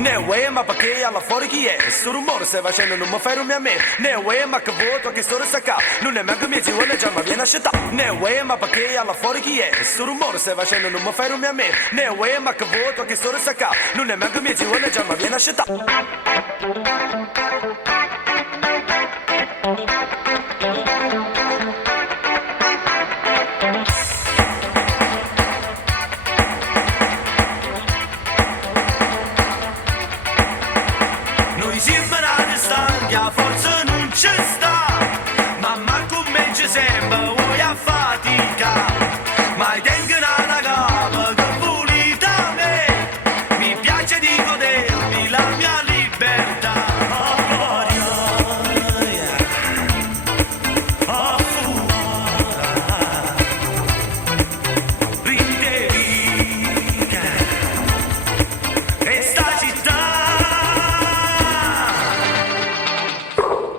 Ne uè ma perché alla fuori chi è? Sto rumore stai facendo non mi fermi a me. Ne uè ma che voto che sto sta qua. Non è manco mezzo vuole già ma viene a scettà. Ne uè ma perché alla fuori chi è? Sto rumore stai facendo non mi fermi a me. Ne uè ma che voto che sto sta qua. Non è manco mezzo vuole già ma viene a scettà. Noi siamo nati stanchi, a forza non ci sta, mamma come ci sembra, vuoi a fatica, ma tengono una capa che volete a me, mi piace di godermi la mia libertà.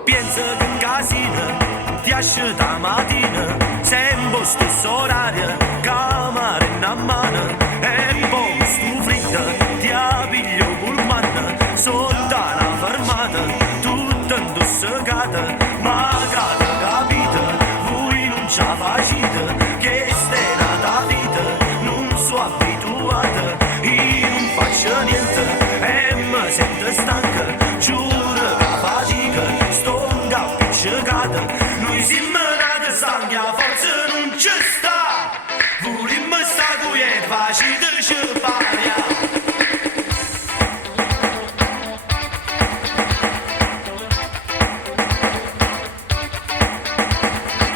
Penso che in casino ti esce da mattina, sempre stesso orario, camera in mano, e poi sto freddo ti appiglio pullman, sotto una fermata, tutta indossacata, magari capito, voi non ce la facete, che stai nata vita, non sono abituata, io non faccio niente, e mi sento stanca, giuro che fatica, noi siamo nati stanchi, a forza non ci sta, vorremmo sta quieti, faceteci pariare.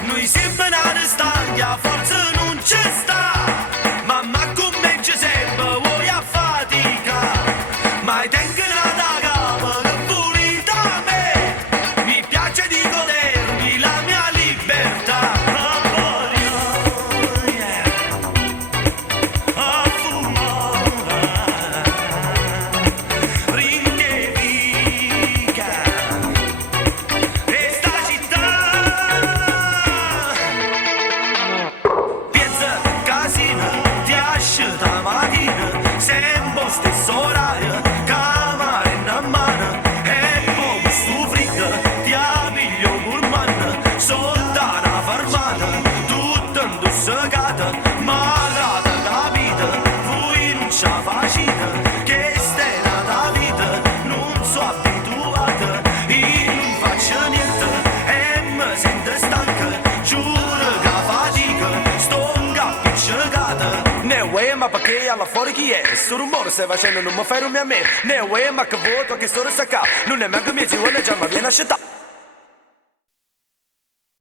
Noi siamo nati stanchi, a forza non ci sta, mamma come ci sembra, vuoi a fatica, ma tengo una capa che volete a me, mi piace di godermi la mia libertà. A fumare, rindevica, e sta città. Pensa che casino ti esce da mattina, sempre stesso orario, camera in mano, e poi sto freddo ti appiglio pullman, sotto una fermata, tutta indossacata, malata capita, voi non ce la facete, che stai nata vita, non sono abituata, io non faccio niente, e mi sento stanca, giuro che fatica, sto appicciacata. Ne uè ma perché alla fuori chi è? Sto rumore stai facendo non mi fermi a me. Ne uè ma che voto che sto sta qua. Non è manco mezzo vuole già ma viene a scettà.